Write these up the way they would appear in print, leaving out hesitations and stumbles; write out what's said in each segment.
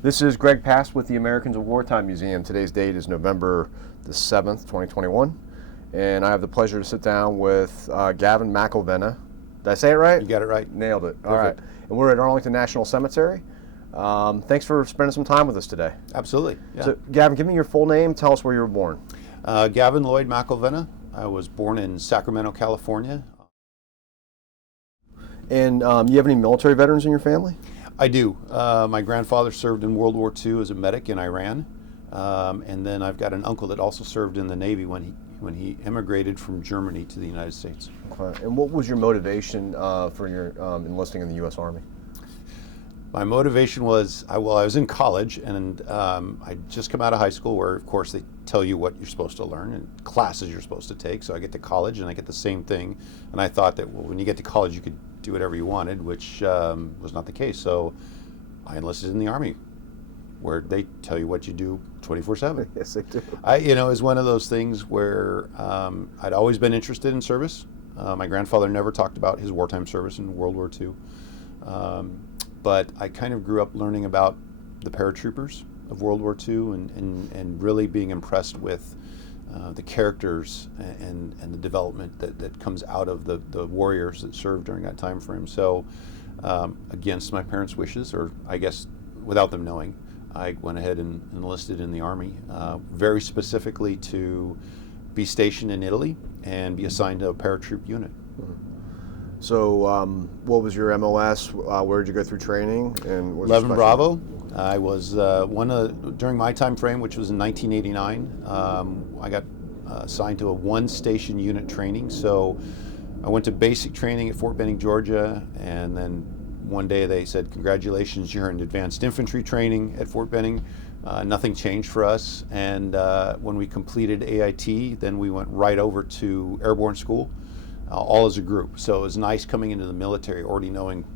This is Greg Pass with the Americans of Wartime Museum. Today's date is November the 7th, 2021, and I have the pleasure to sit down with Gavin McIlvenna. Did I say it right? You got it right. Nailed it. Perfect. All right. And we're at Arlington National Cemetery. Thanks for spending some time with us today. Absolutely. Yeah. So, Gavin, give me your full name. Tell us where you were born. Gavin Lloyd McIlvenna. I was born in Sacramento, California. And you have any military veterans in your family? I do. My grandfather served in World War II as a medic in Iran, and then I've got an uncle that also served in the Navy when he immigrated from Germany to the United States. Okay. And what was your motivation for your enlisting in the U.S. Army? My motivation was, I was in college, and I'd just come out of high school where, of course, they tell you what you're supposed to learn and classes you're supposed to take. So I get to college, and I get the same thing. And I thought that, well, when you get to college, you could do whatever you wanted, which was not the case. So I enlisted in the Army, where they tell you what you do 24/7. Yes, they do. It was one of those things where I'd always been interested in service. My grandfather never talked about his wartime service in World War II. But I kind of grew up learning about the paratroopers of World War II and really being impressed with the characters and the development that comes out of the warriors that served during that time frame. So against my parents' wishes, or I guess without them knowing, I went ahead and enlisted in the Army, very specifically to be stationed in Italy and be assigned to a paratroop unit. Mm-hmm. So, what was your MOS? Where did you go through training? And 11 Bravo. I was during my time frame, which was in 1989. I got assigned to a one-station unit training. So, I went to basic training at Fort Benning, Georgia, and then one day they said, "Congratulations, you're in advanced infantry training at Fort Benning." Nothing changed for us, and when we completed AIT, then we went right over to airborne school. All as a group. So it was nice coming into the military already knowing,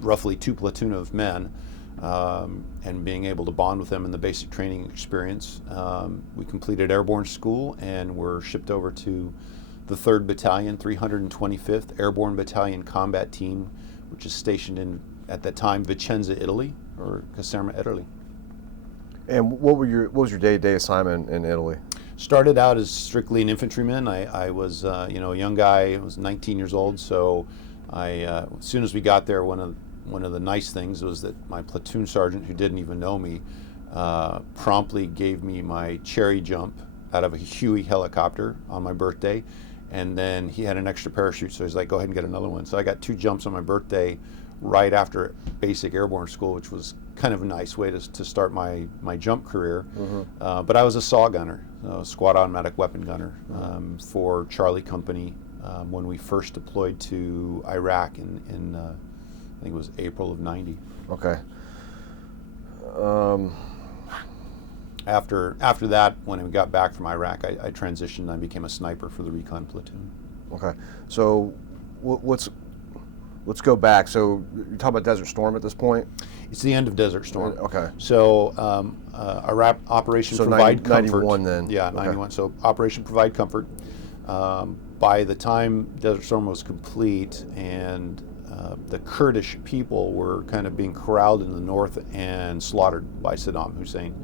roughly 2 platoon of men, and being able to bond with them in the basic training experience. We completed airborne school and were shipped over to the 3rd Battalion, 325th Airborne Battalion Combat Team, which is stationed in, at that time, Vicenza, Italy, or Caserma, Italy. And what was your day-to-day assignment in Italy? Started out as strictly an infantryman. I was, a young guy. I was 19 years old. So, as soon as we got there, one of the nice things was that my platoon sergeant, who didn't even know me, promptly gave me my cherry jump out of a Huey helicopter on my birthday, and then he had an extra parachute, so he's like, "Go ahead and get another one." So I got 2 jumps on my birthday, right after basic airborne school, which was kind of a nice way to start my jump career. Mm-hmm. But I was a SAW gunner, squad automatic weapon gunner, for Charlie Company when we first deployed to Iraq in I think it was April of '90. Okay. After that, when we got back from Iraq, I transitioned. I became a sniper for the recon platoon. Okay. So let's go back. So you're talking about Desert Storm at this point? It's the end of Desert Storm. Okay. So Operation Provide Comfort. 91 then? Yeah, 91. Okay. So Operation Provide Comfort. By the time Desert Storm was complete and the Kurdish people were kind of being corralled in the north and slaughtered by Saddam Hussein,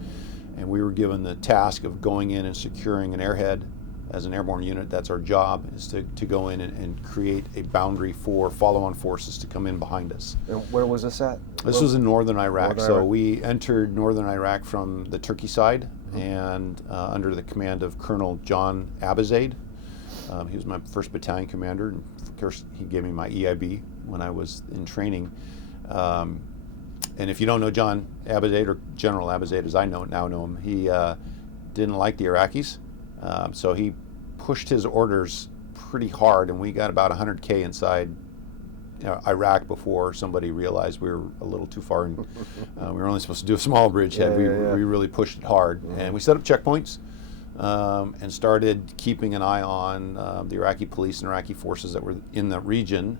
and we were given the task of going in and securing an airhead. As an airborne unit, that's our job, is to go in and create a boundary for follow-on forces to come in behind us. And where was this at? This was in northern Iraq. We entered northern Iraq from the Turkey side, and under the command of Colonel John Abizaid. He was my 1st Battalion commander, and of course he gave me my EIB when I was in training. And if you don't know John Abizaid, or General Abizaid as I now know him, he didn't like the Iraqis. So he pushed his orders pretty hard, and we got about 100K inside Iraq before somebody realized we were a little too far. And, we were only supposed to do a small bridgehead. We really pushed it hard, and we set up checkpoints and started keeping an eye on the Iraqi police and Iraqi forces that were in the region.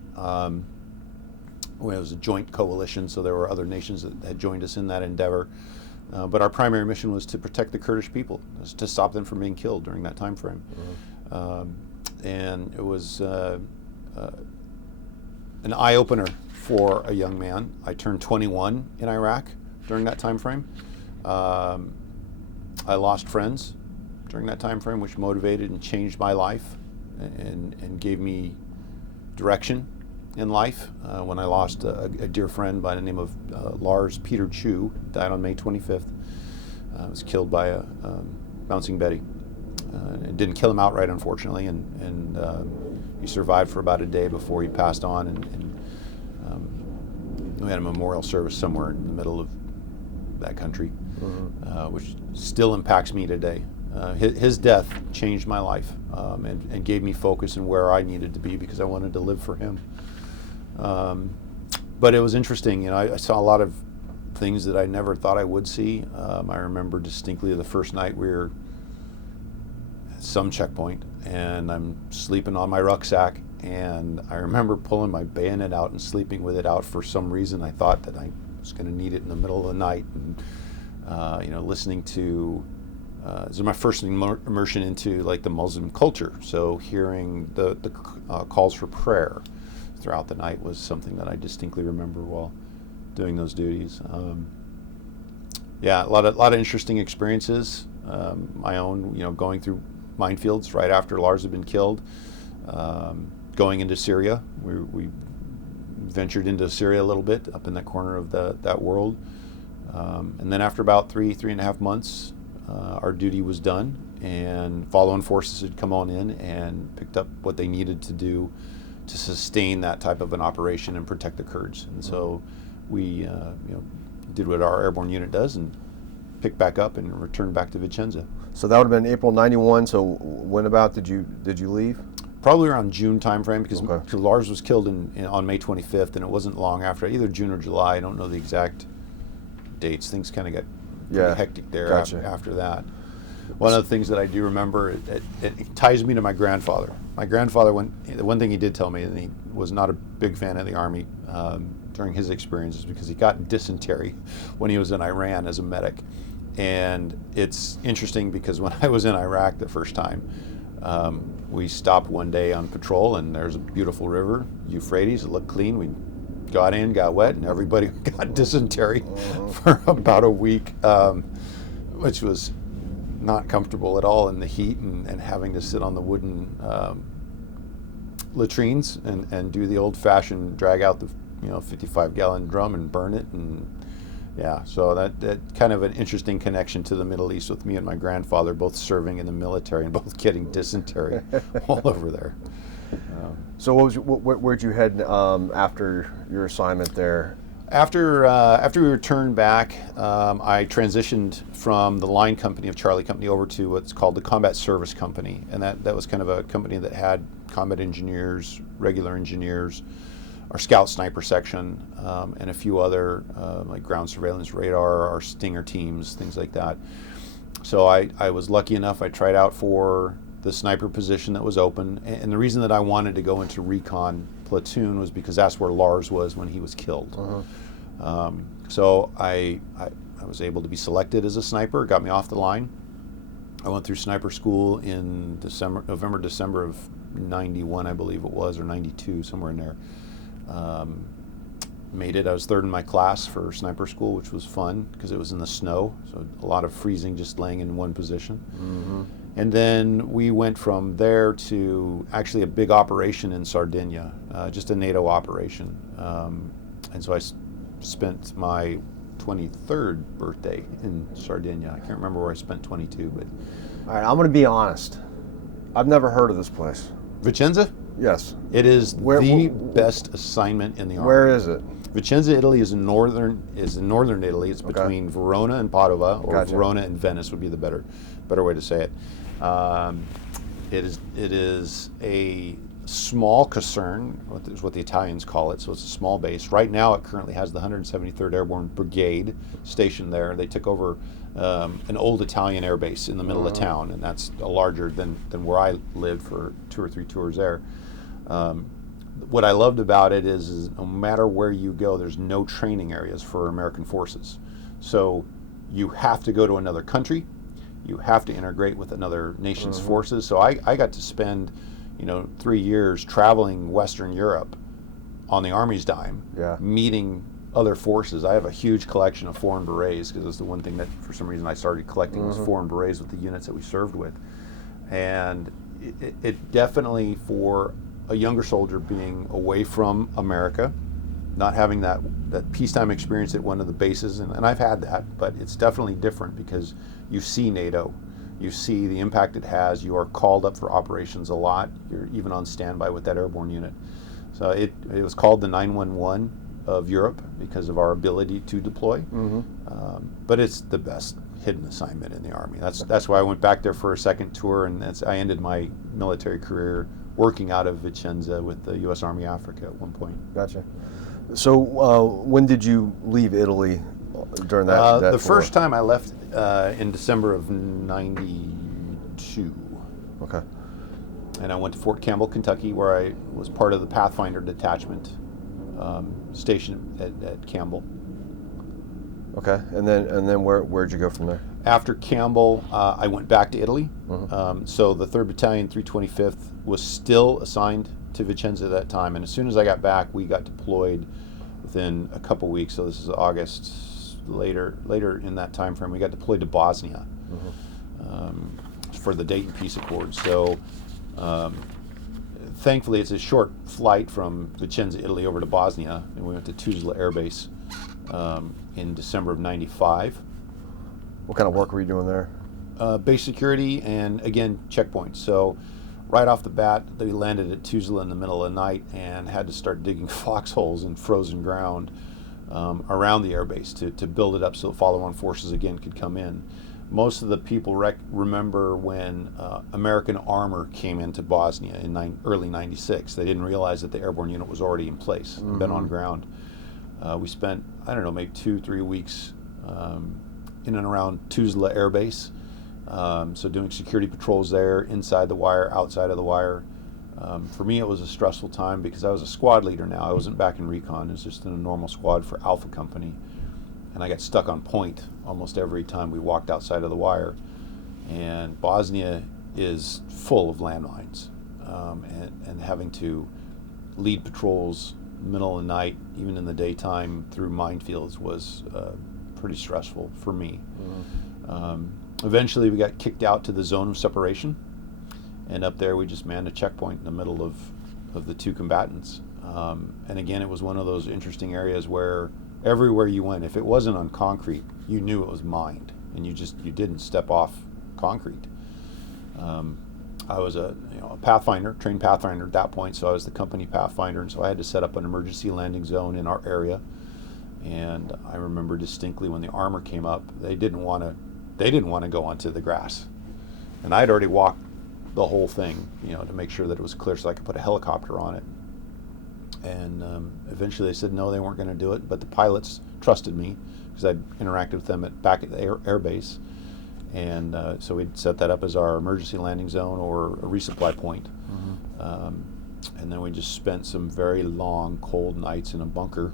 It was a joint coalition, so there were other nations that had joined us in that endeavor. But our primary mission was to protect the Kurdish people, to stop them from being killed during that time frame. And it was an eye-opener for a young man. I turned 21 in Iraq, during that time frame. I lost friends during that time frame, which motivated and changed my life and gave me direction in life. When I lost a dear friend by the name of Lars Peter Chu, died on May 25th. Was killed by a bouncing Betty. It didn't kill him outright, unfortunately, and he survived for about a day before he passed on, and we had a memorial service somewhere in the middle of that country, which still impacts me today. His death changed my life and gave me focus in where I needed to be because I wanted to live for him. But it was interesting, you know, I saw a lot of things that I never thought I would see. I remember distinctly the first night we were at some checkpoint and I'm sleeping on my rucksack, and I remember pulling my bayonet out and sleeping with it out. For some reason I thought that I was going to need it in the middle of the night, and you know, listening to this is my first immersion into like the Muslim culture, so hearing the calls for prayer throughout the night was something that I distinctly remember while doing those duties. Yeah, a lot of interesting experiences. My own, you know, going through minefields right after Lars had been killed. Going into Syria, we ventured into Syria a little bit, up in that corner of that world. And then after about three and a half months, our duty was done, and following forces had come on in and picked up what they needed to do to sustain that type of an operation and protect the Kurds. And so we you know, did what our airborne unit does and picked back up and returned back to Vicenza. So that would have been April '91. So when about did you leave? Probably around June timeframe, because Lars was killed on May 25th, and it wasn't long after, either June or July. I don't know the exact dates. Things kind of got pretty hectic there. Gotcha. After that. One of the things that I do remember, it ties me to my grandfather. My grandfather, the one thing he did tell me, and he was not a big fan of the Army during his experiences, because he got dysentery when he was in Iran as a medic. And it's interesting because when I was in Iraq the first time, we stopped one day on patrol, and there's a beautiful river, Euphrates. It looked clean. We got in, got wet, and everybody got dysentery for about a week, which was not comfortable at all in the heat and having to sit on the wooden latrines and do the old-fashioned drag out the 55-gallon drum and burn it. And yeah, so that kind of an interesting connection to the Middle East with me and my grandfather both serving in the military and both getting dysentery all over there. So where'd you head after your assignment there? After we returned back, I transitioned from the line company of Charlie Company over to what's called the Combat Service Company, and that was kind of a company that had combat engineers, regular engineers, our scout sniper section, and a few other like ground surveillance radar, our Stinger teams, things like that. So I was lucky enough, I tried out for the sniper position that was open, and the reason that I wanted to go into recon platoon was because that's where Lars was when he was killed. So I was able to be selected as a sniper. It got me off the line. I went through sniper school in November, December of '91, I believe it was, or '92, somewhere in there. Made it. I was third in my class for sniper school, which was fun because it was in the snow, so a lot of freezing just laying in one position. And then we went from there to actually a big operation in Sardinia, just a NATO operation. And so I spent my 23rd birthday in Sardinia. I can't remember where I spent 22, but... All right, I'm going to be honest. I've never heard of this place. Vicenza? Yes. It is the best assignment in the Army. Where is it? Vicenza, Italy is in northern Italy. It's between Verona and Padova, or Verona and Venice would be the better way to say it. It is a small caserne, is what the Italians call it, so it's a small base. Right now it currently has the 173rd Airborne Brigade stationed there. They took over an old Italian air base in the middle of town, and that's larger than where I lived for 2 or 3 tours there. What I loved about it is no matter where you go, there's no training areas for American forces. So you have to go to another country, you have to integrate with another nation's forces. So I got to spend 3 years traveling Western Europe on the Army's dime, meeting other forces. I have a huge collection of foreign berets because it's the one thing that for some reason I started collecting was foreign berets with the units that we served with. And it definitely, for a younger soldier being away from America, not having that peacetime experience at one of the bases, and I've had that, but it's definitely different because you see NATO, you see the impact it has, you are called up for operations a lot, you're even on standby with that airborne unit. So it was called the 911 of Europe because of our ability to deploy, but it's the best hidden assignment in the Army. That's why I went back there for a second tour, and I ended my military career working out of Vicenza with the U.S. Army Africa at one point. Gotcha. So when did you leave Italy during that the tour? first time I left in December of '92. Okay. And I went to Fort Campbell, Kentucky, where I was part of the Pathfinder detachment stationed at Campbell. Okay, and then where'd you go from there? After Campbell, I went back to Italy. So the 3rd Battalion, 325th, was still assigned to Vicenza at that time. And as soon as I got back, we got deployed within a couple weeks. So this is August, later in that time frame, we got deployed to Bosnia for the Dayton Peace Accords. So thankfully, it's a short flight from Vicenza, Italy, over to Bosnia, and we went to Tuzla Air Base in December of '95. What kind of work were you doing there? Base security and, again, checkpoints. So right off the bat, we landed at Tuzla in the middle of the night and had to start digging foxholes in frozen ground around the airbase to build it up so follow-on forces again could come in. Most of the people remember when American armor came into Bosnia in early '96. They didn't realize that the airborne unit was already in place, been on ground. We spent, I don't know, maybe 2-3 weeks in and around Tuzla Air Base. So doing security patrols there, inside the wire, outside of the wire. For me, it was a stressful time because I was a squad leader now. I wasn't back in recon. I was just in a normal squad for Alpha Company. And I got stuck on point almost every time we walked outside of the wire. And Bosnia is full of landmines. And having to lead patrols middle of the night, even in the daytime, through minefields was pretty stressful for me. Eventually we got kicked out to the zone of separation, and up there we just manned a checkpoint in the middle of the two combatants. And again, it was one of those interesting areas where everywhere you went, if it wasn't on concrete, you knew it was mined, and you didn't step off concrete. I was a Pathfinder, trained Pathfinder at that point, so I was the company Pathfinder, and so I had to set up an emergency landing zone in our area. And I remember distinctly when the armor came up, they didn't want to go onto the grass, and I'd already walked the whole thing, to make sure that it was clear so I could put a helicopter on it. And eventually they said no, they weren't going to do it, but the pilots trusted me because I'd interacted with them back at the air base. And so we'd set that up as our emergency landing zone or a resupply point. And then we just spent some very long, cold nights in a bunker,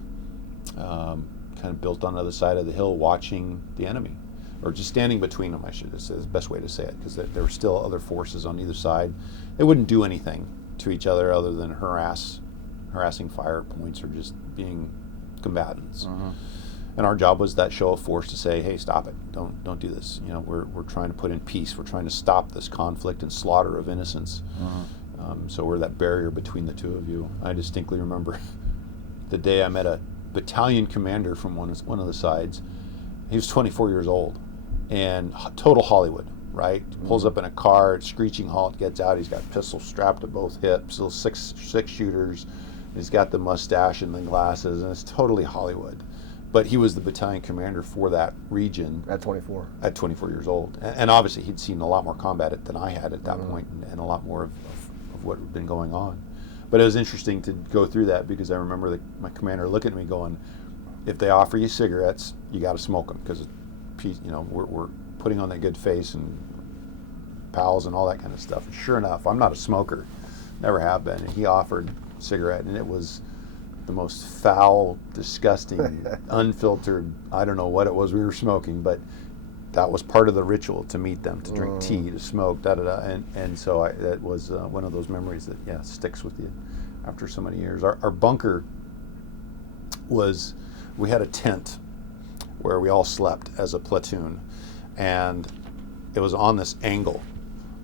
kind of built on the other side of the hill, watching the enemy, or just standing between them, I should say, is the best way to say it, because there were still other forces on either side. They wouldn't do anything to each other than harassing fire points or just being combatants. And our job was that show of force to say, hey, stop it, don't do this. We're trying to put in peace. We're trying to stop this conflict and slaughter of innocents. So we're that barrier between the two of you. I distinctly remember the day I met a battalion commander from one of the sides. He was 24 years old and total Hollywood, right? Pulls up in a car, screeching halt, gets out. He's got pistols strapped to both hips, little six shooters. He's got the mustache and the glasses, and it's totally Hollywood. But he was the battalion commander for that region. At 24. At 24 years old. And obviously he'd seen a lot more combat than I had at that point, and a lot more of what had been going on. But it was interesting to go through that because I remember my commander looking at me going, if they offer you cigarettes, you got to smoke them because we're putting on that good face and pals and all that kind of stuff. And sure enough, I'm not a smoker, never have been. And he offered a cigarette, and it was the most foul, disgusting, unfiltered, I don't know what it was we were smoking, but that was part of the ritual to meet them, to drink tea, to smoke, and so that was one of those memories that sticks with you after so many years. Our bunker was we had a tent where we all slept as a platoon, and it was on this angle.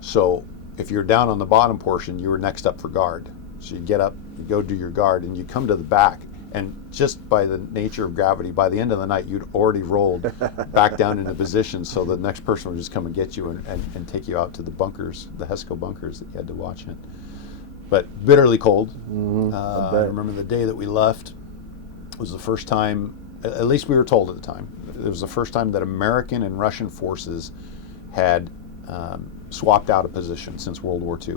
So if you're down on the bottom portion, you were next up for guard. So you get up, you go do your guard, and you come to the back. And just by the nature of gravity, by the end of the night, you'd already rolled back down into position. So the next person would just come and get you and take you out to the bunkers, the HESCO bunkers that you had to watch in. But bitterly cold. I remember the day that we left was the first time, at least we were told at the time, it was the first time that American and Russian forces had swapped out a position since World War II.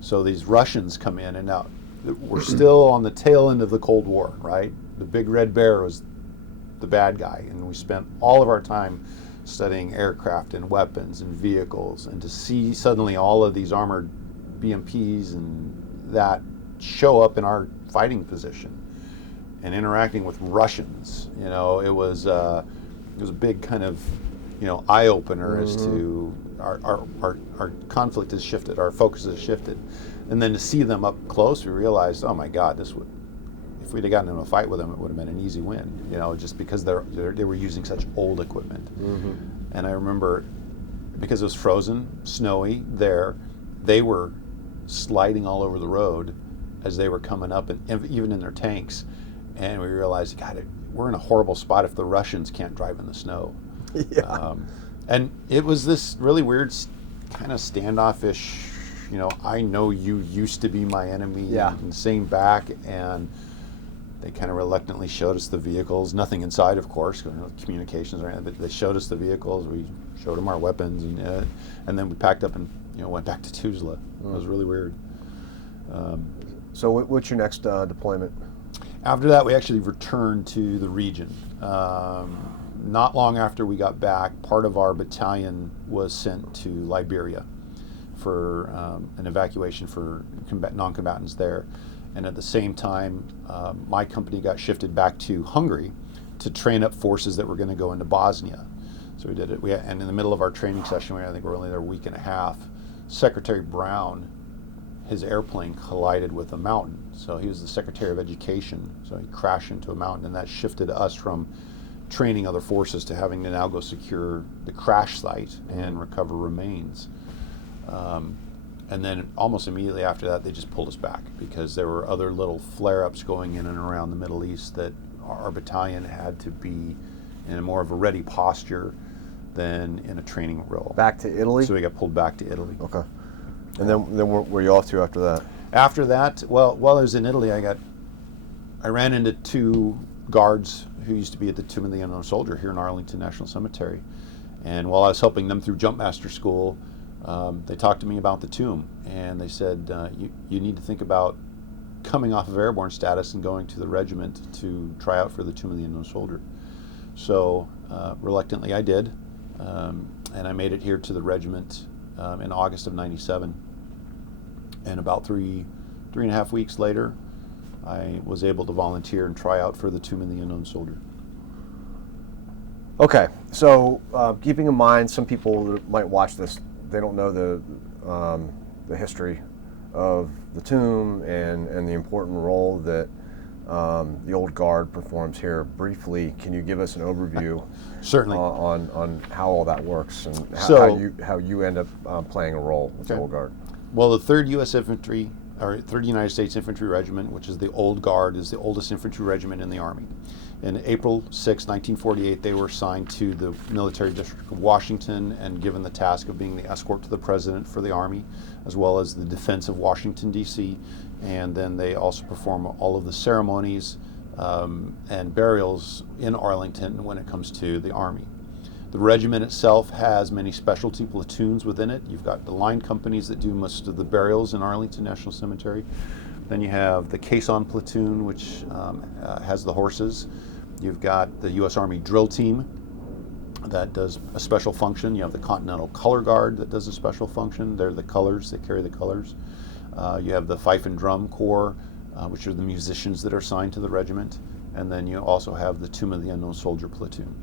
So these Russians come in, and now we're still on the tail end of the Cold War, right? The big red bear was the bad guy, and we spent all of our time studying aircraft and weapons and vehicles, and to see suddenly all of these armored BMPs and that show up in our fighting position and interacting with Russians, you know, it was a big kind of, you know, eye opener as to our conflict has shifted, our focus has shifted, and then to see them up close, we realized, oh my God, if we'd have gotten in a fight with them, it would have been an easy win, you know, just because they were using such old equipment. And I remember, because it was frozen, snowy there, they were sliding all over the road as they were coming up, and even in their tanks. And we realized, God, we're in a horrible spot if the Russians can't drive in the snow. Yeah. And it was this really weird kind of standoffish, you know, I know you used to be my enemy, Yeah. and same back, and they kind of reluctantly showed us the vehicles, nothing inside, of course, no communications or anything, but they showed us the vehicles, we showed them our weapons, and then we packed up and, you know, went back to Tuzla. It was really weird. So what's your next deployment? After that, we actually returned to the region. Not long after we got back, part of our battalion was sent to Liberia for an evacuation for non-combatants there. And at the same time, my company got shifted back to Hungary to train up forces that were going to go into Bosnia. So we did it. And in the middle of our training session, I think we were only there a week and a half, Secretary Brown, his airplane collided with a mountain. So he was the Secretary of Education. So he crashed into a mountain, and that shifted us from training other forces to having to now go secure the crash site and recover remains. And then almost immediately after that, they just pulled us back because there were other little flare-ups going in and around the Middle East that our battalion had to be in a more of a ready posture than in a training role. Back to Italy? So we got pulled back to Italy. Okay. And then where were you off to after that? After that, well, while I was in Italy, I ran into two guards who used to be at the Tomb of the Unknown Soldier here in Arlington National Cemetery. And while I was helping them through Jump Master School, they talked to me about the tomb, and they said, you need to think about coming off of airborne status and going to the regiment to try out for the Tomb of the Unknown Soldier. So reluctantly I did, and I made it here to the regiment in August of '97. And about three and a half weeks later, I was able to volunteer and try out for the Tomb of the Unknown Soldier. Okay, so keeping in mind, some people that might watch this, they don't know the history of the tomb and the important role that the old guard performs here. Briefly, can you give us an overview? Certainly. On how all that works and how you end up playing a role with the old guard? Well, the 3rd U.S. Infantry, or 3rd United States Infantry Regiment, which is the old guard, is the oldest infantry regiment in the Army. In April 6, 1948, they were assigned to the Military District of Washington and given the task of being the escort to the President for the Army, as well as the defense of Washington, D.C., and then they also perform all of the ceremonies and burials in Arlington when it comes to the Army. The regiment itself has many specialty platoons within it. You've got the line companies that do most of the burials in Arlington National Cemetery. Then you have the caisson platoon, which has the horses. You've got the U.S. Army drill team that does a special function. You have the Continental Color Guard that does a special function. They're the colors, they carry the colors. You have the Fife and Drum Corps, which are the musicians that are assigned to the regiment. And then you also have the Tomb of the Unknown Soldier platoon.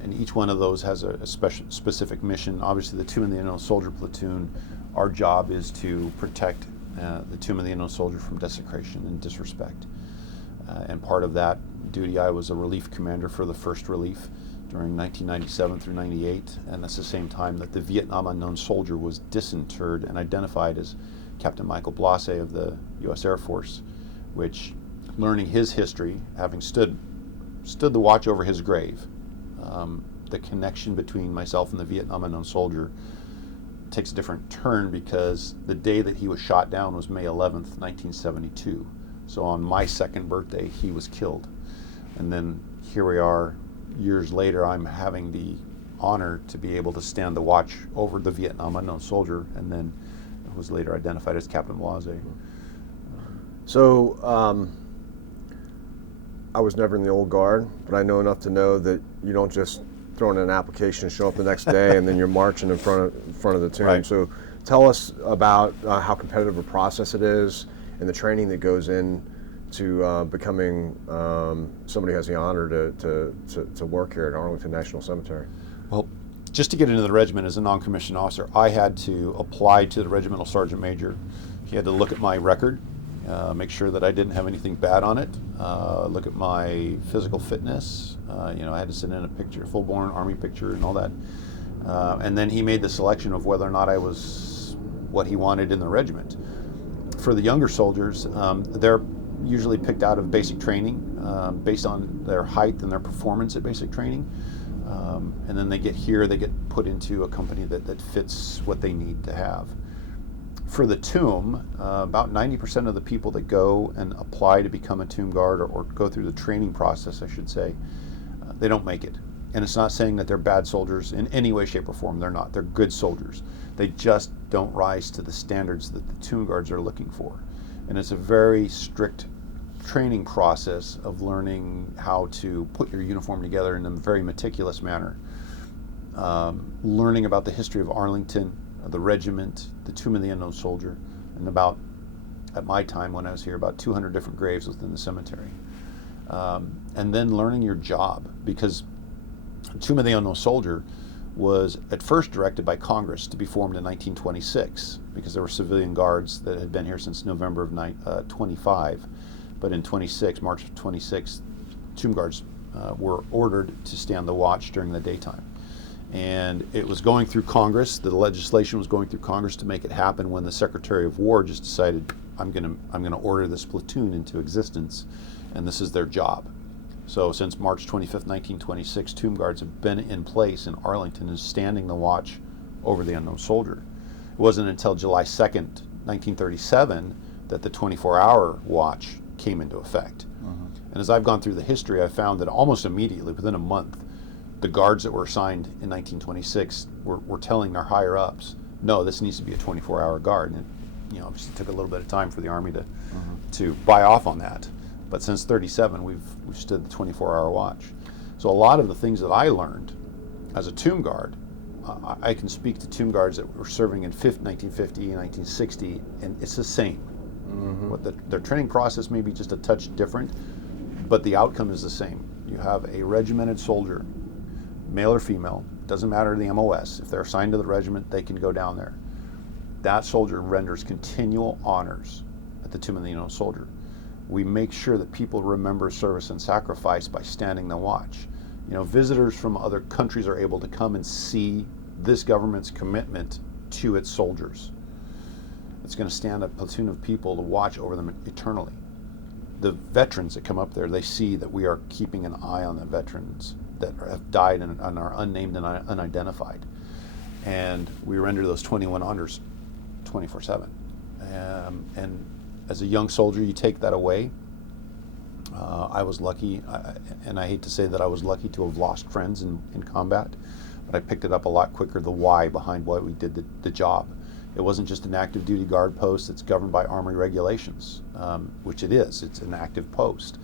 And each one of those has a specific mission. Obviously, the Tomb of the Unknown Soldier platoon, our job is to protect the Tomb of the Unknown Soldier from desecration and disrespect. and part of that duty, I was a relief commander for the 1st Relief during 1997 through 98, and that's the same time that the Vietnam unknown soldier was disinterred and identified as Captain Michael Blase of the U.S. Air Force, which, learning his history, having stood the watch over his grave, the connection between myself and the Vietnam unknown soldier takes a different turn, because the day that he was shot down was May 11th, 1972. So on my 2nd birthday, he was killed. And then here we are, years later, I'm having the honor to be able to stand the watch over the Vietnam unknown soldier, and then was later identified as Captain Blase. So I was never in the old guard, but I know enough to know that you don't just throw in an application and show up the next day and then you're marching in front of the tomb. Right. So tell us about how competitive a process it is and the training that goes in to becoming somebody who has the honor to work here at Arlington National Cemetery. Well, just to get into the regiment as a non-commissioned officer, I had to apply to the regimental sergeant major. He had to look at my record, make sure that I didn't have anything bad on it, look at my physical fitness. I had to send in a picture, a full-born Army picture and all that. And then he made the selection of whether or not I was what he wanted in the regiment. For the younger soldiers, they're usually picked out of basic training based on their height and their performance at basic training. And then they get put into a company that fits what they need to have. For the tomb, about 90% of the people that go and apply to become a tomb guard or go through the training process, I should say, they don't make it. And it's not saying that they're bad soldiers in any way, shape, or form. They're not. They're good soldiers. They just don't rise to the standards that the tomb guards are looking for. And it's a very strict training process of learning how to put your uniform together in a very meticulous manner. Learning about the history of Arlington, the regiment, the Tomb of the Unknown Soldier, and about, at my time when I was here, about 200 different graves within the cemetery. And then learning your job, because Tomb of the Unknown Soldier was at first directed by Congress to be formed in 1926, because there were civilian guards that had been here since November of 25. But in March of 26, tomb guards were ordered to stand the watch during the daytime. And it was going through Congress, the legislation was going through Congress to make it happen, when the Secretary of War just decided, I'm gonna order this platoon into existence, and this is their job. So since March 25th, 1926, tomb guards have been in place in Arlington and standing the watch over the unknown soldier. It wasn't until July 2nd, 1937, that the 24-hour watch came into effect. And as I've gone through the history, I've found that almost immediately, within a month, the guards that were assigned in 1926 were telling their higher-ups, no, this needs to be a 24-hour guard. And it obviously took a little bit of time for the Army to buy off on that. But since 37, we've stood the 24-hour watch. So a lot of the things that I learned as a tomb guard, I can speak to tomb guards that were serving in 1950 and 1960, and it's the same. Their training process may be just a touch different, but the outcome is the same. You have a regimented soldier, male or female, doesn't matter the MOS. If they're assigned to the regiment, they can go down there. That soldier renders continual honors at the Tomb of the Unknown Soldier. We make sure that people remember service and sacrifice by standing the watch. Visitors from other countries are able to come and see this government's commitment to its soldiers. It's going to stand a platoon of people to watch over them eternally. The veterans that come up there, they see that we are keeping an eye on the veterans that have died and are unnamed and unidentified. And we render those 21 honors 24/7. And as a young soldier, you take that away. I was lucky, and I hate to say that I was lucky to have lost friends in combat, but I picked it up a lot quicker, the why behind why we did the job. It wasn't just an active duty guard post that's governed by Army regulations, which it is. It's an active post.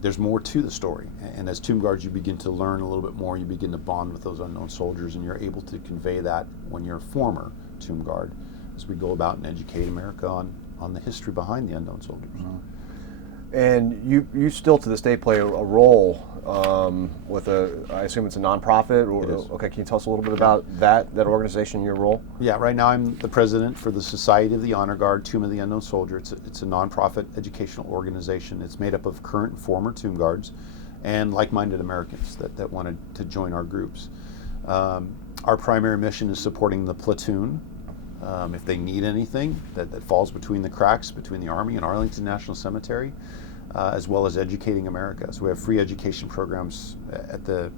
There's more to the story. And as tomb guards, you begin to learn a little bit more. You begin to bond with those unknown soldiers, and you're able to convey that when you're a former tomb guard, as we go about and educate America on the history behind the unknown soldiers. And you still to this day play a role with I assume it's a nonprofit? Or, It is. Okay, can you tell us a little bit about that organization, your role? Yeah, right now I'm the president for the Society of the Honor Guard, Tomb of the Unknown Soldier. It's a nonprofit educational organization. It's made up of current and former Tomb Guards and like-minded Americans that wanted to join our groups. Our primary mission is supporting the platoon. If they need anything that falls between the cracks between the Army and Arlington National Cemetery, as well as educating America. So we have free education programs at the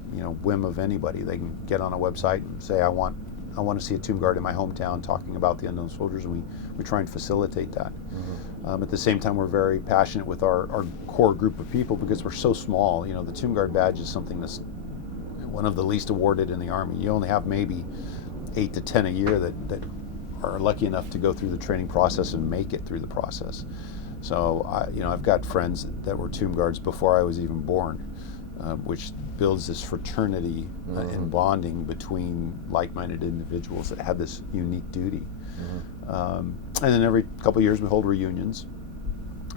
whim of anybody. They can get on a website and say, I want to see a tomb guard in my hometown talking about the unknown soldiers, and we try and facilitate that. Mm-hmm. At the same time, we're very passionate with our core group of people because we're so small. The Tomb Guard badge is something that's one of the least awarded in the Army. You only have maybe 8 to 10 a year that are lucky enough to go through the training process and make it through the process. So I've got friends that were Tomb Guards before I was even born, which builds this fraternity and bonding between like-minded individuals that have this unique duty. And then every couple of years we hold reunions.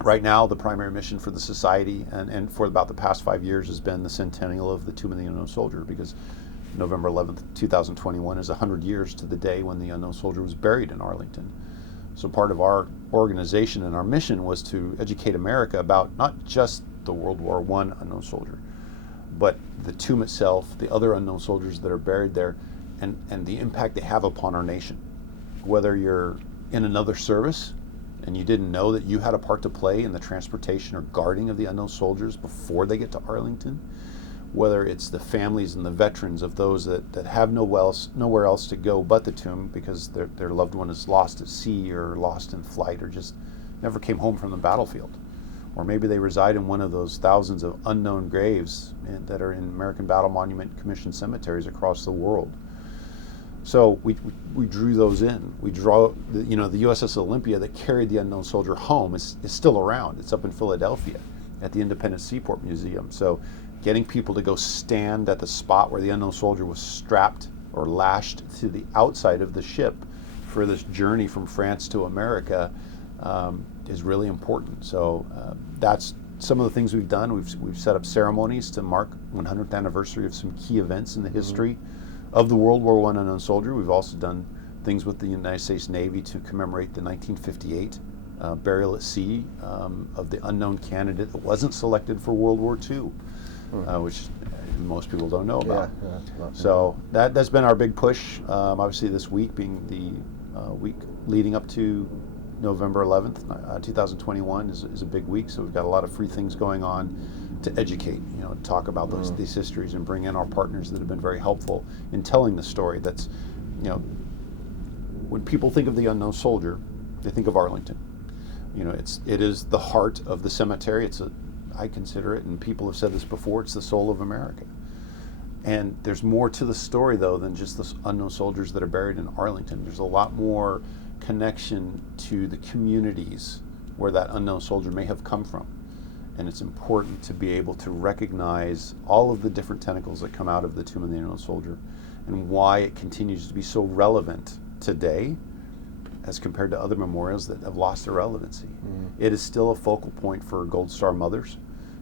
Right now the primary mission for the society and for about the past 5 years has been the centennial of the Tomb of the Unknown Soldier, because November 11th, 2021 is 100 years to the day when the unknown soldier was buried in Arlington. So part of our organization and our mission was to educate America about not just the World War I unknown soldier, but the tomb itself, the other unknown soldiers that are buried there, and the impact they have upon our nation. Whether you're in another service and you didn't know that you had a part to play in the transportation or guarding of the unknown soldiers before they get to Arlington, whether it's the families and the veterans of those that have nowhere else to go but the tomb because their loved one is lost at sea or lost in flight or just never came home from the battlefield. Or maybe they reside in one of those thousands of unknown graves that are in American Battle Monument Commission cemeteries across the world. So we drew those in. We draw, the USS Olympia that carried the unknown soldier home is still around. It's up in Philadelphia at the Independence Seaport Museum. So getting people to go stand at the spot where the unknown soldier was strapped or lashed to the outside of the ship for this journey from France to America is really important. So that's some of the things we've done. We've set up ceremonies to mark 100th anniversary of some key events in the history of the World War I unknown soldier. We've also done things with the United States Navy to commemorate the 1958 burial at sea of the unknown candidate that wasn't selected for World War II. Which most people don't know about. So that's been our big push. Obviously this week being the week leading up to November 11th, 2021 is a big week. So we've got a lot of free things going on to educate, talk about these histories and bring in our partners that have been very helpful in telling the story. That's, when people think of the unknown soldier, they think of Arlington. It is the heart of the cemetery. I consider it, and people have said this before, it's the soul of America. And there's more to the story, though, than just the unknown soldiers that are buried in Arlington. There's a lot more connection to the communities where that unknown soldier may have come from. And it's important to be able to recognize all of the different tentacles that come out of the Tomb of the Unknown Soldier and why it continues to be so relevant today as compared to other memorials that have lost their relevancy. It is still a focal point for Gold Star mothers.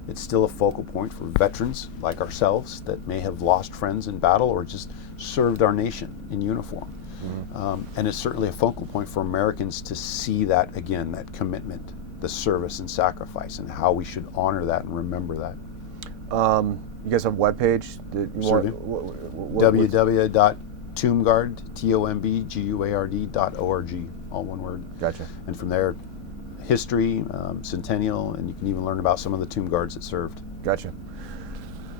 It's still a focal point for veterans like ourselves that may have lost friends in battle or just served our nation in uniform. And it's certainly a focal point for Americans to see that again, that commitment, the service and sacrifice, and how we should honor that and remember that. You guys have a webpage? www.tombguard, TOMBGUARD.org, all one word. Gotcha. And from there, history, centennial, and you can even learn about some of the tomb guards that served. Gotcha.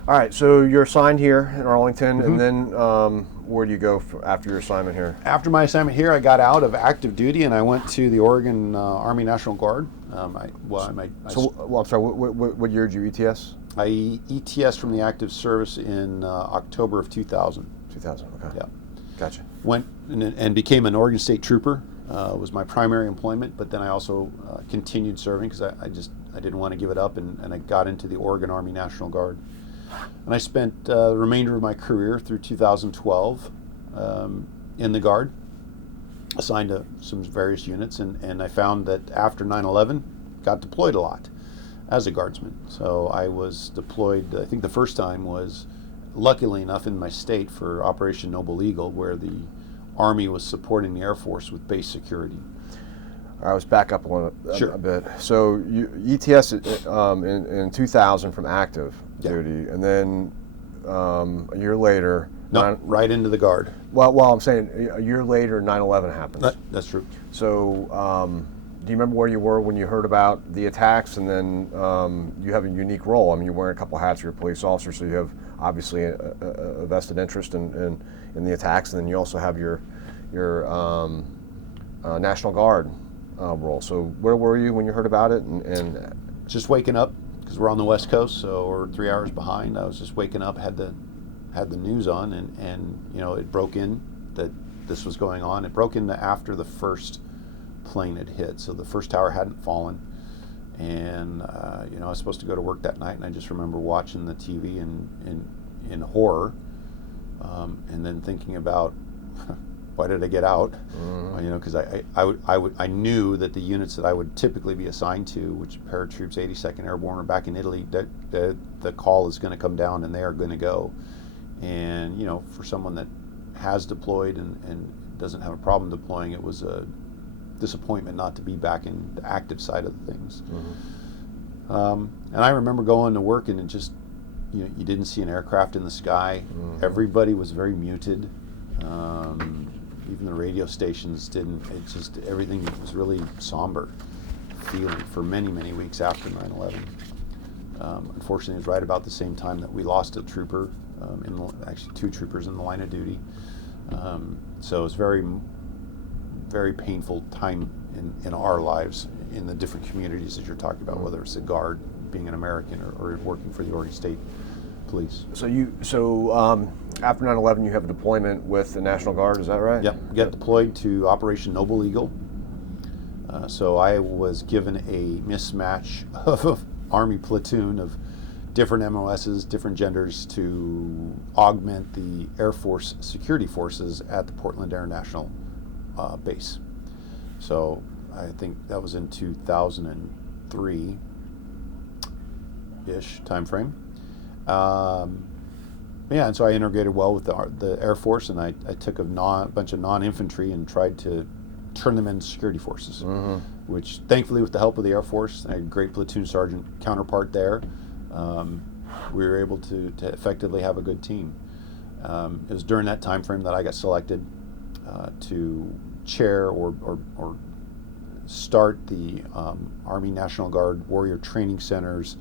All right, so you're assigned here in Arlington, and then where do you go after your assignment here? After my assignment here, I got out of active duty and I went to the Oregon Army National Guard. I'm sorry, what year did you ETS? I ETS from the active service in October of 2000. 2000, okay. Yeah. Gotcha. Went and became an Oregon State Trooper. Was my primary employment, but then I also continued serving because I didn't want to give it up, and I got into the Oregon Army National Guard. And I spent the remainder of my career through 2012 in the Guard, assigned to some various units, and I found that after 9/11, got deployed a lot. as a guardsman. So I was deployed, I think the first time was, luckily enough, in my state for Operation Noble Eagle, where the Army was supporting the Air Force with base security. I was back up Sure. a bit. So ETS in 2000 from active duty, and then a year later... No, right into the Guard. Well, I'm saying a year later, 9/11 happens. That's true. So do you remember where you were when you heard about the attacks? And then you have a unique role. I mean, you're wearing a couple hats. You're a police officer, so you have obviously a vested interest in the attacks. And then you also have your National Guard role. So where were you when you heard about it? And just waking up, because we're on the West Coast, so we're 3 hours behind. I was just waking up, had the news on, and you know, it broke in that this was going on. It broke in after the first plane had hit, so the first tower hadn't fallen, and you know, I was supposed to go to work that night, and I just remember watching the TV in horror, and then thinking about why did I get out? You know, because I knew that the units that I would typically be assigned to, which paratroops 82nd Airborne, are back in Italy, that the call is going to come down and they are going to go. And you know, for someone that has deployed and doesn't have a problem deploying, it was a disappointment not to be back in the active side of the things. And I remember going to work, and it just, you know, you didn't see an aircraft in the sky. Everybody was very muted. Even the radio stations didn't. It just, everything was really somber feeling for many, many weeks after 9/11. Unfortunately, it was right about the same time that we lost a trooper, actually 2 troopers in the line of duty. So it was very, very painful time in our lives in the different communities that you're talking about, whether it's the Guard, being an American, or working for the Oregon State Police. So after 9/11, you have a deployment with the National Guard, is that right? Yep, got deployed to Operation Noble Eagle. So I was given a mismatch of Army platoon of different MOSs, different genders, to augment the Air Force security forces at the Portland Air National Base. So I think that was in 2003-ish time frame. Yeah, and so I integrated well with the Air Force, and I took a bunch of non-infantry and tried to turn them into security forces, which thankfully, with the help of the Air Force, I had a great platoon sergeant counterpart there, we were able to effectively have a good team. It was during that time frame that I got selected to chair or start the Army National Guard Warrior Training Center's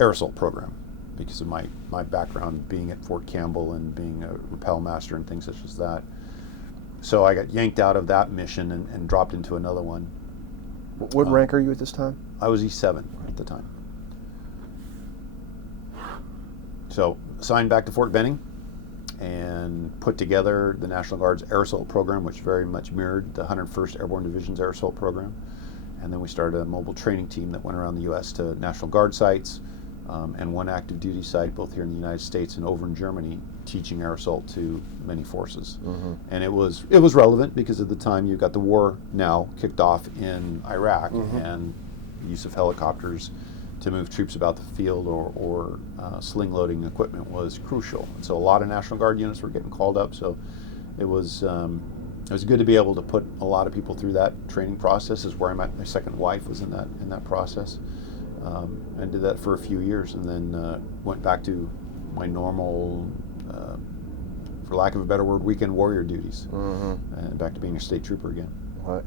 air assault program, because of my background being at Fort Campbell and being a rappel master and things such as that. So I got yanked out of that mission and dropped into another one. What rank are you at this time? I was E7 at the time. So assigned back to Fort Benning and put together the National Guard's air assault program, which very much mirrored the 101st Airborne Division's air assault program. And then we started a mobile training team that went around the U.S. to National Guard sites, and one active duty site both here in the United States and over in Germany, teaching air assault to many forces. And it was relevant because at the time you got the war now kicked off in Iraq, and the use of helicopters to move troops about the field or sling loading equipment was crucial. And so a lot of National Guard units were getting called up. So it was good to be able to put a lot of people through that training process. Is where I met my second wife, was in that process. And did that for a few years, and then went back to my normal, for lack of a better word, weekend warrior duties, and back to being a state trooper again.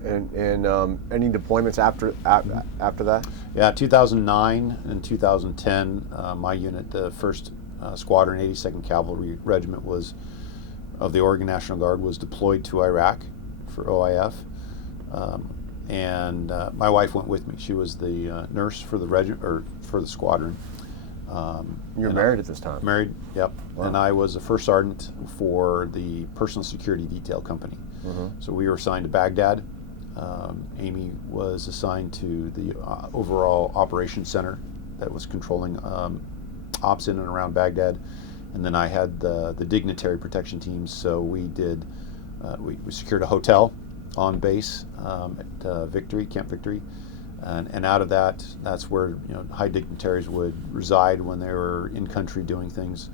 And any deployments after that? Yeah, 2009 and 2010, my unit, the 1st Squadron 82nd Cavalry Regiment of the Oregon National Guard, was deployed to Iraq for OIF. And my wife went with me. She was the nurse for the regiment, or for the squadron. You're married at this time? Married, yep. Wow. And I was a first sergeant for the personal security detail company. So we were assigned to Baghdad. Amy was assigned to the overall operations center that was controlling ops in and around Baghdad. And then I had the dignitary protection teams. So we did, we secured a hotel on base at Camp Victory, And out of that, that's where high dignitaries would reside when they were in country doing things.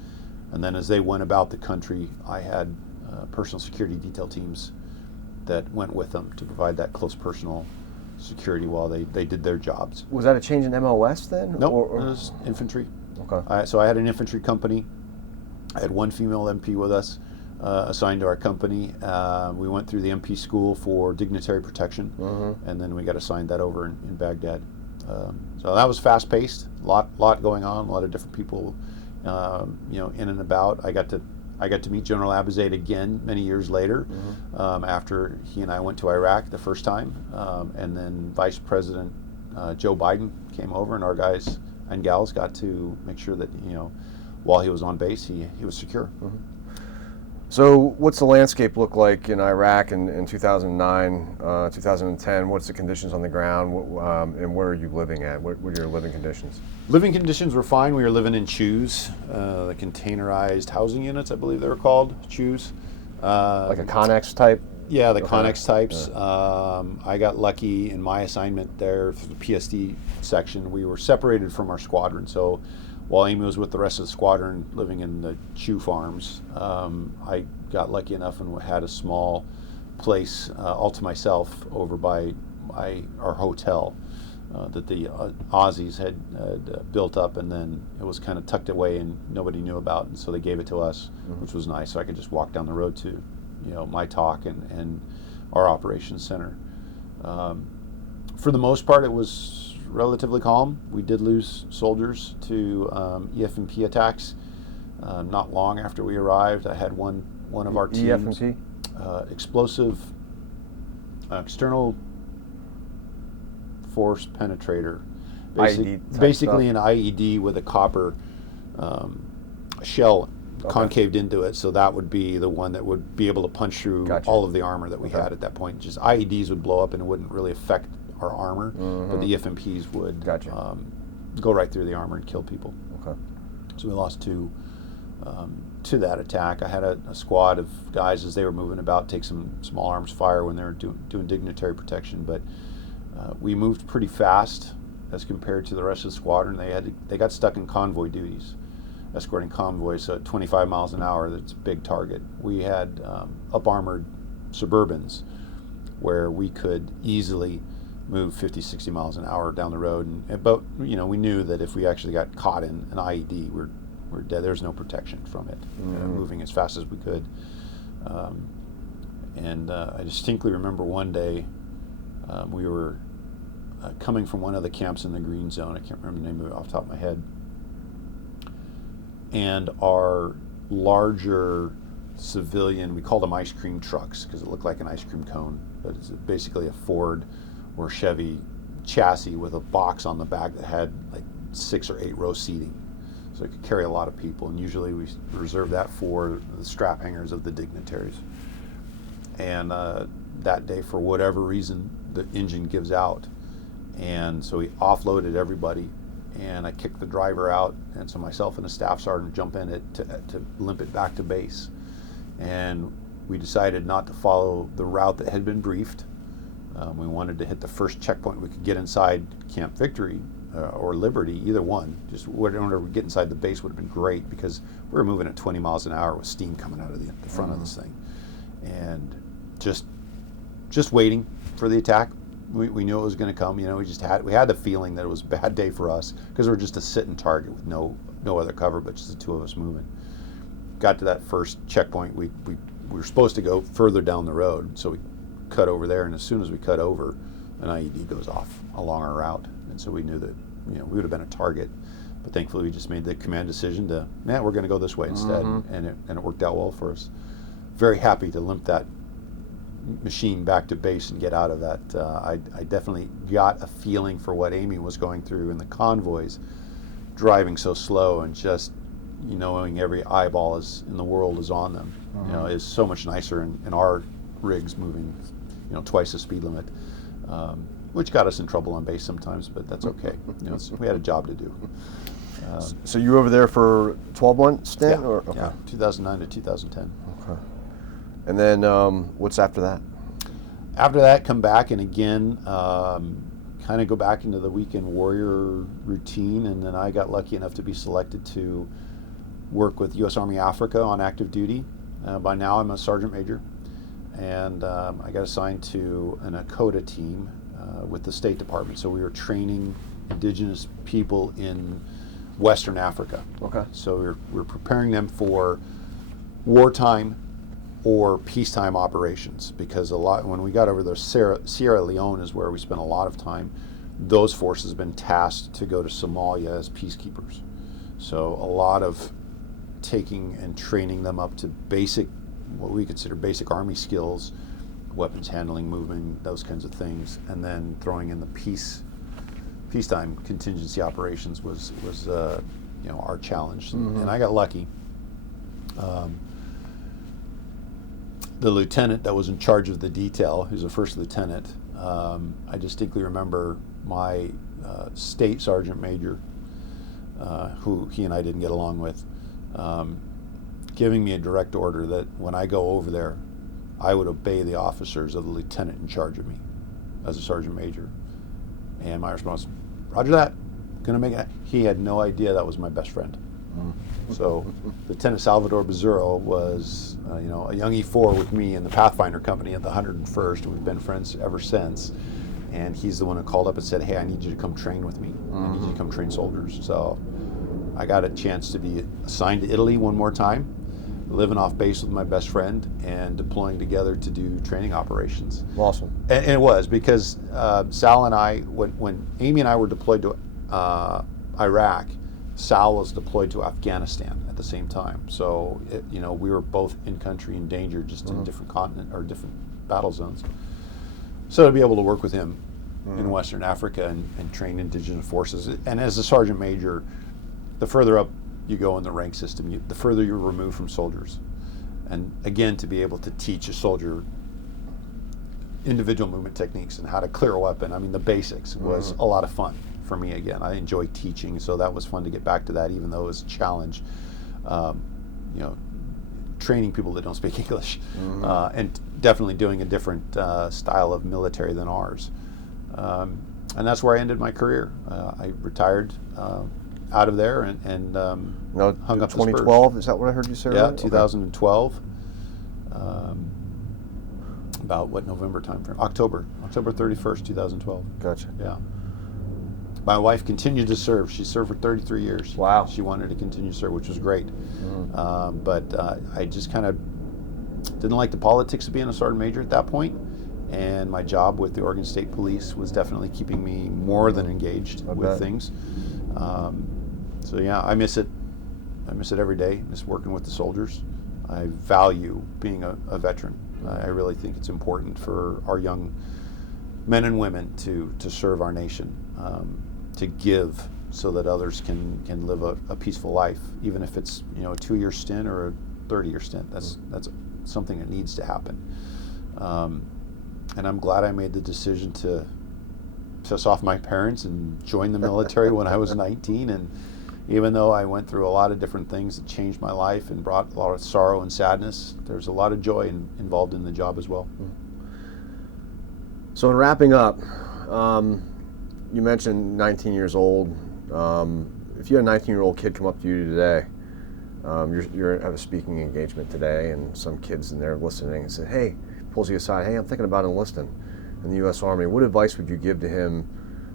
And then as they went about the country, I had personal security detail teams that went with them to provide that close personal security while they did their jobs. Was that a change in MOS then? Nope, it was infantry. Okay. So I had an infantry company. I had one female MP with us assigned to our company. We went through the MP school for dignitary protection, and then we got assigned that over in Baghdad. So that was fast-paced, lot going on, a lot of different people, in and about. I got to meet General Abizaid again many years later, after he and I went to Iraq the first time, and then Vice President Joe Biden came over, and our guys and gals got to make sure that while he was on base, he was secure. So what's the landscape look like in Iraq in 2009, 2010? What's the conditions on the ground, and where are you living at? What are your living conditions? Living conditions were fine. We were living in CHUs, the containerized housing units, I believe they were called, CHUs. Like a Connex type? Yeah, the Connex types. I got lucky in my assignment there for the PSD section. We were separated from our squadron, so while Amy was with the rest of the squadron living in the CHU farms, I got lucky enough and had a small place all to myself over by our hotel that the Aussies had built up, and then it was kind of tucked away and nobody knew about, and so they gave it to us, which was nice, so I could just walk down the road to my talk and our operations center. For the most part, it was relatively calm. We did lose soldiers to EF&P attacks not long after we arrived. I had one of our teams, EF&P? Explosive external force penetrator, basically an IED with a copper shell concaved into it, so that would be the one that would be able to punch through all of the armor that we had at that point. Just IEDs would blow up and it wouldn't really affect our armor, but the EF&Ps would go right through the armor and kill people. Okay. So we lost two to that attack. I had a squad of guys as they were moving about take some small arms fire when they were doing dignitary protection, but we moved pretty fast as compared to the rest of the squadron. They got stuck in convoy duties, escorting convoys, so at 25 miles an hour, that's a big target. We had up-armored Suburbans where we could easily move 50, 60 miles an hour down the road. But we knew that if we actually got caught in an IED, we're dead. There's no protection from it, moving as fast as we could. I distinctly remember one day we were coming from one of the camps in the green zone. I can't remember the name of it off the top of my head. And our larger civilian, we called them ice cream trucks because it looked like an ice cream cone, but it's basically a Ford or Chevy chassis with a box on the back that had like 6 or 8 row seating, so it could carry a lot of people, and usually we reserve that for the strap hangers of the dignitaries. And that day, for whatever reason, the engine gives out, and so we offloaded everybody, and I kicked the driver out, and so myself and a staff sergeant jump in it to limp it back to base. And we decided not to follow the route that had been briefed. We wanted to hit the first checkpoint we could get inside Camp Victory or Liberty, either one. Just whenever we get inside the base would have been great, because we were moving at 20 miles an hour with steam coming out of the front of this thing. And just waiting for the attack. We knew it was going to come. We had the feeling that it was a bad day for us because we were just a sitting target with no other cover but just the two of us moving. Got to that first checkpoint. We were supposed to go further down the road, so we cut over there, and as soon as we cut over, an IED goes off along our route, and so we knew that we would have been a target. But thankfully, we just made the command decision to, we're going to go this way instead, and it worked out well for us. Very happy to limp that machine back to base and get out of that. I definitely got a feeling for what Amy was going through in the convoys, driving so slow and just knowing every eyeball in the world is on them. Is so much nicer in our rigs moving twice the speed limit, which got us in trouble on base sometimes, but that's okay. We had a job to do. So you were over there for 12-month stint? Yeah, or? Okay. Yeah, 2009 to 2010. Okay. And then what's after that? After that, come back and again kind kind of go back into the weekend warrior routine, and then I got lucky enough to be selected to work with U.S. Army Africa on active duty. By now I'm a sergeant major, and I got assigned to an ACOTA team with the State Department. So we were training indigenous people in Western Africa. Okay. So we're preparing them for wartime or peacetime operations, because when we got over there, Sierra Leone is where we spent a lot of time. Those forces have been tasked to go to Somalia as peacekeepers. So a lot of taking and training them up to what we consider basic Army skills, weapons handling, movement, those kinds of things, and then throwing in the peacetime contingency operations was our challenge. Mm-hmm. And I got lucky. The lieutenant that was in charge of the detail, who's a first lieutenant, I distinctly remember my state sergeant major, who he and I didn't get along with, giving me a direct order that when I go over there, I would obey the officers of the lieutenant in charge of me as a sergeant major. And my response, Roger that, gonna make it. He had no idea that was my best friend. So Lieutenant Salvador Bezurro was a young E4 with me in the Pathfinder Company at the 101st, and we've been friends ever since. And he's the one who called up and said, hey, I need you to come train with me. I need you to come train soldiers. So I got a chance to be assigned to Italy one more time, living off base with my best friend and deploying together to do training operations. Awesome. And it was because Sal and I, when Amy and I were deployed to Iraq, Sal was deployed to Afghanistan at the same time. So, we were both in country in danger, just in different continent or different battle zones. So to be able to work with him in Western Africa and train indigenous forces, and as a sergeant major, the further up you go in the rank system, the further you're removed from soldiers. And again, to be able to teach a soldier individual movement techniques and how to clear a weapon, I mean, the basics was a lot of fun for me. Again, I enjoy teaching, so that was fun to get back to that, even though it was a challenge. Training people that don't speak English, and definitely doing a different style of military than ours. And that's where I ended my career. I retired out of there and hung up 2012, the is that what I heard you say? Yeah, right? 2012. About what November time frame? October 31st, 2012. Gotcha. Yeah. My wife continued to serve. She served for 33 years. Wow. She wanted to continue to serve, which was great. But I just kind of didn't like the politics of being a sergeant major at that point. And my job with the Oregon State Police was definitely keeping me more than engaged with things. So yeah, I miss it. I miss it every day. I miss working with the soldiers. I value being a veteran. I really think it's important for our young men and women to serve our nation, to give so that others can live a peaceful life, even if it's a 2-year stint or a 30-year stint. That's something that needs to happen. And I'm glad I made the decision to piss off my parents and join the military when I was 19. And even though I went through a lot of different things that changed my life and brought a lot of sorrow and sadness, there's a lot of joy involved in the job as well. So in wrapping up, you mentioned 19 years old. If you had a 19-year-old kid come up to you today, you're at a speaking engagement today, and some kids in there listening and say, hey, pulls you aside, hey, I'm thinking about enlisting in the U.S. Army. What advice would you give to him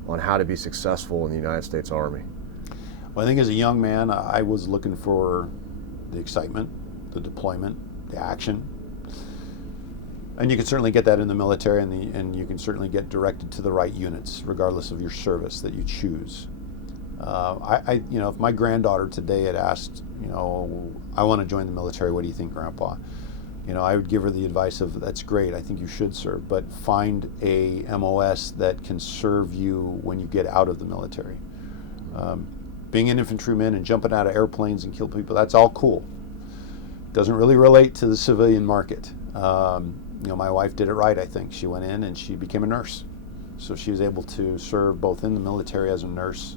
on how to be successful in the United States Army? Well, I think as a young man, I was looking for the excitement, the deployment, the action. And you can certainly get that in the military, and you can certainly get directed to the right units, regardless of your service that you choose. If my granddaughter today had asked, I want to join the military, what do you think, Grandpa? I would give her the advice of, that's great, I think you should serve, but find a MOS that can serve you when you get out of the military. Being an infantryman and jumping out of airplanes and kill people, that's all cool. Doesn't really relate to the civilian market. My wife did it right, I think. She went in and she became a nurse. So she was able to serve both in the military as a nurse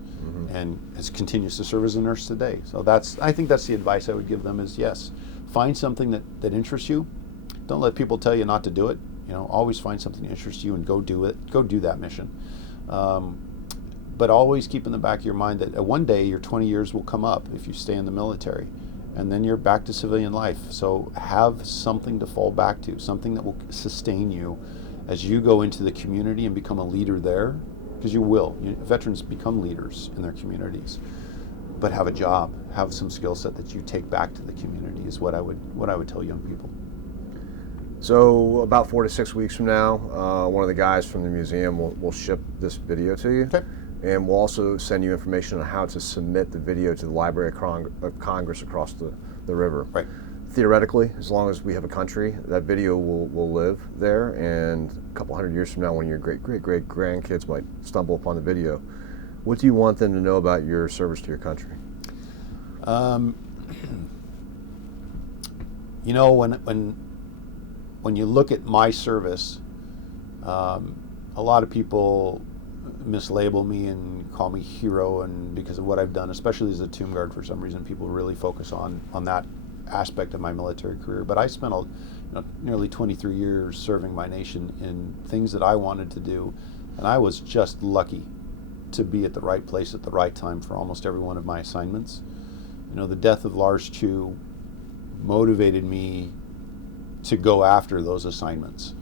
and continues to serve as a nurse today. So I think that's the advice I would give them is, yes, find something that interests you. Don't let people tell you not to do it. Always find something that interests you and go do it. Go do that mission. But always keep in the back of your mind that one day your 20 years will come up if you stay in the military, and then you're back to civilian life. So have something to fall back to, something that will sustain you as you go into the community and become a leader there, because you will. Veterans become leaders in their communities. But have a job, have some skill set that you take back to the community is what I would tell young people. So about 4 to 6 weeks from now, one of the guys from the museum will ship this video to you. Okay. And we'll also send you information on how to submit the video to the Library of Congress across the river. Right. Theoretically, as long as we have a country, that video will live there, and a couple hundred years from now, when your great-great-great-grandkids might stumble upon the video, what do you want them to know about your service to your country? You know, when you look at my service, a lot of people mislabel me and call me hero, and because of what I've done, especially as a tomb guard, for some reason people really focus on that aspect of my military career. But I spent nearly 23 years serving my nation in things that I wanted to do, and I was just lucky to be at the right place at the right time for almost every one of my assignments. You know, the death of Lars Chu motivated me to go after those assignments.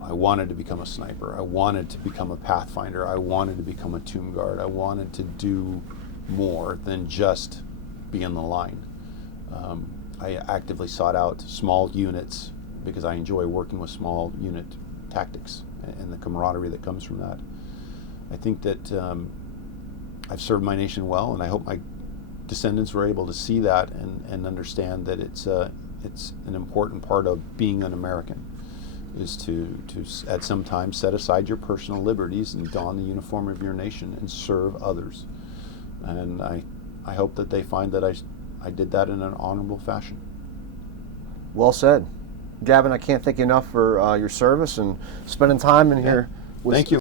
I wanted to become a sniper. I wanted to become a pathfinder. I wanted to become a tomb guard. I wanted to do more than just be in the line. I actively sought out small units because I enjoy working with small unit tactics and the camaraderie that comes from that. I think that I've served my nation well, and I hope my descendants were able to see that and understand that it's an important part of being an American, is to at some time set aside your personal liberties and don the uniform of your nation and serve others. And I hope that they find that I did that in an honorable fashion. Well said. Gavin, I can't thank you enough for your service and spending time in here with Thank you.